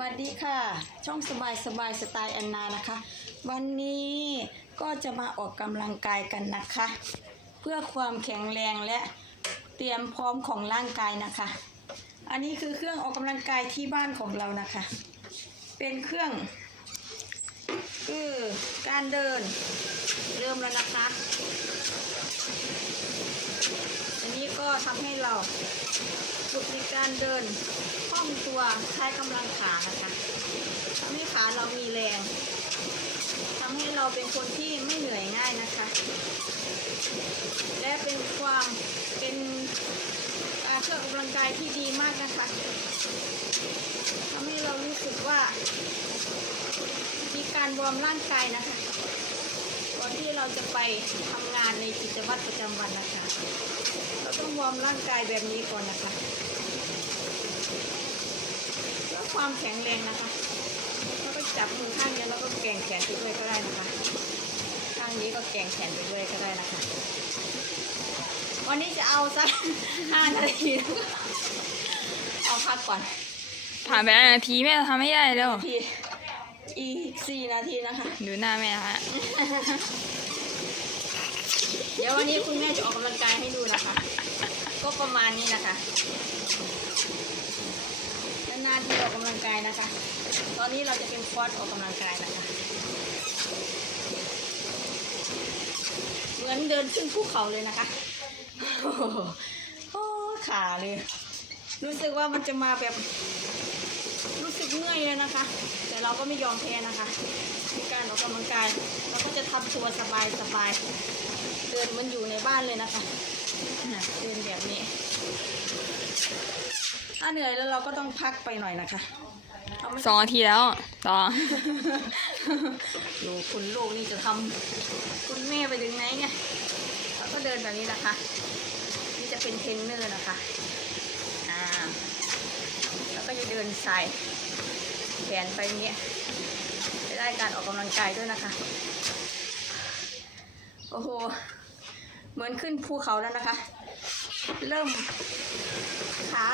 วัสดีค่ะ ช่องสบายสบายสไตล์แอนนานะคะ วันนี้ก็จะมาออกกำลังกายกันนะคะ เพื่อความแข็งแรงและเตรียมพร้อมของร่างกายนะคะ อันนี้คือเครื่องออกกำลังกายที่บ้านของเรานะคะ เป็นเครื่องคือการเดินเริ่มแล้วนะคะ อันนี้ก็ทำให้เราฝึกในการเดิน คล่องตัวใช้กำลังขานะคะทำให้ขาเรามีแรงทำให้เราเป็นคนที่ไม่เหนื่อยง่ายนะคะ และเป็นความเป็นอ่าเครื่องออกกำลังกายที่ดีมากนะคะทำให้เรารู้สึกว่า มีการวอร์มร่างกายนะคะก่อนที่เราจะไปทำงานในกิจวัตรประจำวันนะคะ เราต้องวอร์มร่างกายแบบนี้ก่อนนะคะ ความแข็งแรงนะคะแล้วก็จับมือข้างนี้แล้วก็แกงแขนไปด้วยก็ได้นะคะ ข้างนี้ก็แกงแขนไปด้วยก็ได้นะคะ วันนี้จะเอาสักห้านาทีเอาพักก่อนผ่านไปแล้วนาทีแม่ทำไม่ได้แล้วนาทีอีกสี่นาทีนะคะ ดูหน้าแม่ฮะเดี๋ยววันนี้คุณแม่จะออกกำลังกายให้ดูนะคะ ก็ประมาณนี้นะคะ นานๆที่ออกกำลังกายนะคะ ตอนนี้เราจะเป็นควอดออกกำลังกายนะคะ เหมือนเดินขึ้นภูเขาเลยนะคะโอ้โอ้ขาเลย รู้สึกว่ามันจะมาแบบ รู้สึกเมื่อยเลยนะคะ แต่เราก็ไม่ยอมแพ้นะคะมีการออกกำลังกายเราก็จะทำตัวสบายสบายๆเดินมันอยู่ในบ้านเลยนะคะเดินแบบนี้ ถ้าเหนื่อยแล้วเราก็ต้องพักไปหน่อยนะคะเอาไม่สองนาทีแล้วต่อดูคุณลูกนี่จะทำคุณแม่ไปถึงไหนเนี่ยแล้วก็เดินแบบนี้นะคะ นี่จะเป็นเทรนเนอร์นะคะอ่าแล้วก็จะเดินใส่แขนไปอย่างเงี้ยจะได้การออกกำลังกายด้วยนะคะ โอ้โห เหมือนขึ้นภูเขาแล้วนะคะ เริ่มขา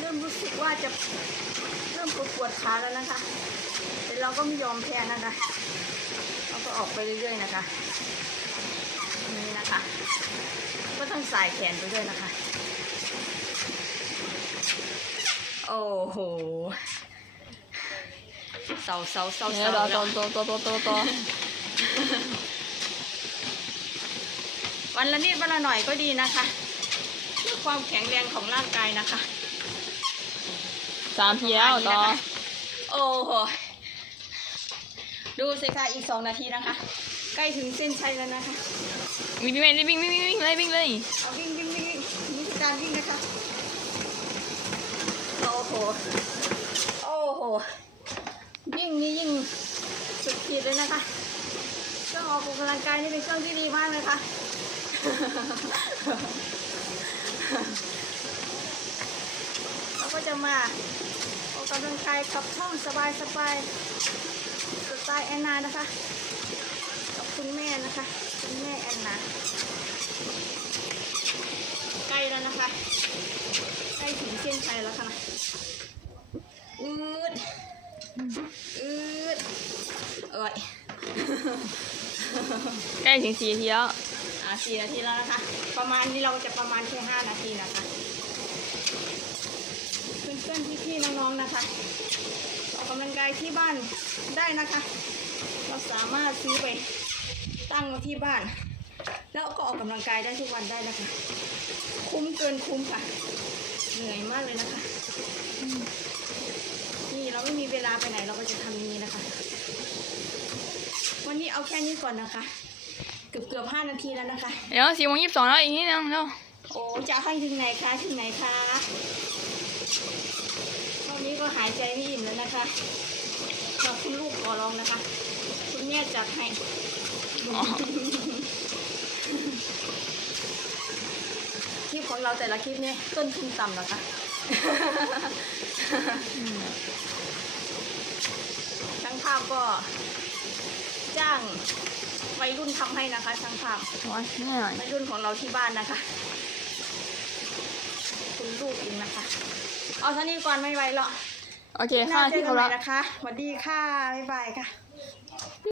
เริ่มรู้สึกว่าจะเริ่มปวดปวดขาแล้วนะคะ แต่เราก็ไม่ยอมแพ้นะคะ เราก็ออกไปเรื่อยๆนะคะนี่นะคะ ก็ต้องสายแขนไปด้วยนะคะ โอ้โหเสาเสาเสาเดี๋ยวเสาต่อแล้วต่อต่อต่อต่อต่อวันละนิดวันละหน่อยก็ดีนะคะเพื่อ ความแข็งแรงของร่างกายนะคะสามทีแล้วต่อโอ้โหดูสิค่ะอีกสองนาทีนะคะ ใกล้ถึงเส้นชัยแล้วนะคะวิ่งวิ่งวิ่งวิ่งวิ่งวิ่งเลยวิ่งเลยเอาวิ่งวิ่งวิ่งวิ่งนี่คือการวิ่งนะคะโอ้โหโอ้โหวิ่งนี่ยิ่งสุดขีดเลยนะคะเครื่องออกกำลังกายนี่เป็นเครื่องที่ดีมากเลยค่ะ เราก็จะมาออกกำลังกายกับช่องสบายสบายสไตล์แอนนานะคะกับคุณแม่นะคะคุณแม่แอนนาใกล้แล้วนะคะใกล้ถึงเส้นชัยแล้วค่ะอืดอืดเอ้ยใกล้ถึงสี่ทีแล้ว อะสี่นาทีแล้วนะคะ ประมาณนี้เราจะประมาณแค่ห้านาทีนะคะ เพื่อนๆพี่ๆน้องๆนะคะออกกำลังกายที่บ้านได้นะคะ เราสามารถซื้อไปตั้งไว้ที่บ้าน แล้วก็ออกกำลังกายได้ทุกวันได้นะคะ คุ้มเกินคุ้มค่ะ เหนื่อยมากเลยนะคะ นี่เราไม่มีเวลาไปไหนเราก็จะทำอย่างนี้นะคะ วันนี้เอาแค่นี้ก่อนนะคะ กือบเกือบห้านาทีแล้วนะคะ เดี๋ยวสี่โมงยี่สิบสองแล้วอีกนิดนึงเร็วโอ้จะเอาให้ถึงไหนคะถึงไหนคะตอนนี้ก็หายใจไม่อิ่มแล้วนะคะขอคุณลูกขอร้องนะคะ คุณแม่จัดให้อ๋อคลิปของเราแต่ละคลิปเนี่ยต้นทุนต่ำนะคะช่างภาพก็จ้าง วัยรุ่นทำให้นะคะช่างภาพโอ้ยเหนื่อยวัยรุ่นของเราที่บ้านนะคะ คุณลูกเองนะคะ เอาเท่านี้ก่อนไม่ไหวแล้วโอเคหน้าค่ะเจอที่กัเขานใหม่รักนะคะสวัสดีค่ะบ๊ายบายค่ะ